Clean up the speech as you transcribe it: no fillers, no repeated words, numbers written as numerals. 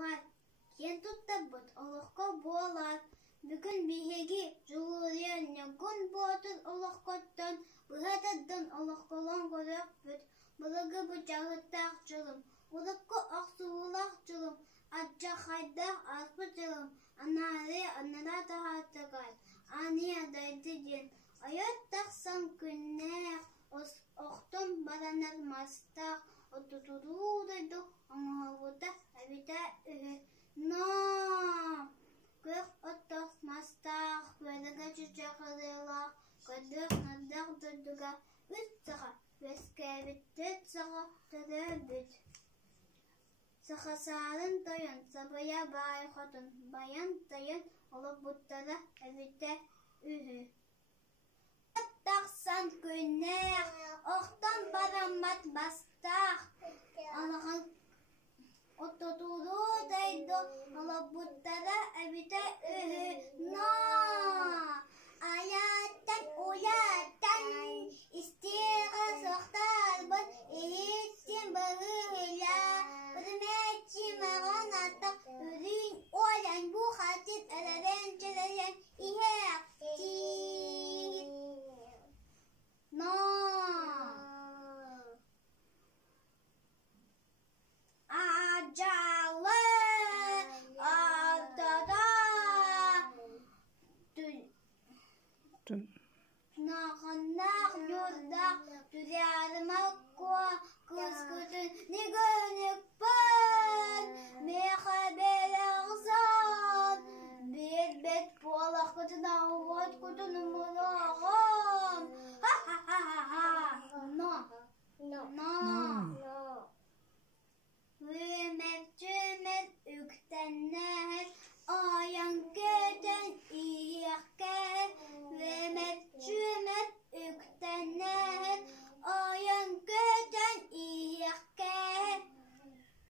болар. Кен туттабыт олыққа болар. Бүгін бейхеги жылыриян күн ботын олыққоттан, бұғатаддан олыққолан көрек бүт. Бұлығы бұчағыттақ жылым, олыққа ақсуылақ жылым, атжа қайдақ аспы жылым, анары анара тағаттығай, ания дайды ден. Айат тақсан күннәқ, оқтым баранар мастақ, отутуру дайды, аңғауыда әбіта үхі. Нам! Көк оттақ мастақ, көдігі чүчақылылақ, көдік надақ дұрдыға, үт саға, өскәбітті саға түрі бүт. Сақасарын тойын, сабая бай қотын, баян тойын, олып бұттары әбіті үхі. Оттақсан күннәқ, оқтан барамат бастақ, алағын Отутуру дайды, алабуттара әбіті үхі. Аяттан, ұяттан, істеға соқтар бұд, еттен бағыла. Үрмәтші маған аттақ, үрін ойлан бұ қатит әрәрен чәрәрен иәқтен. Ajalı adada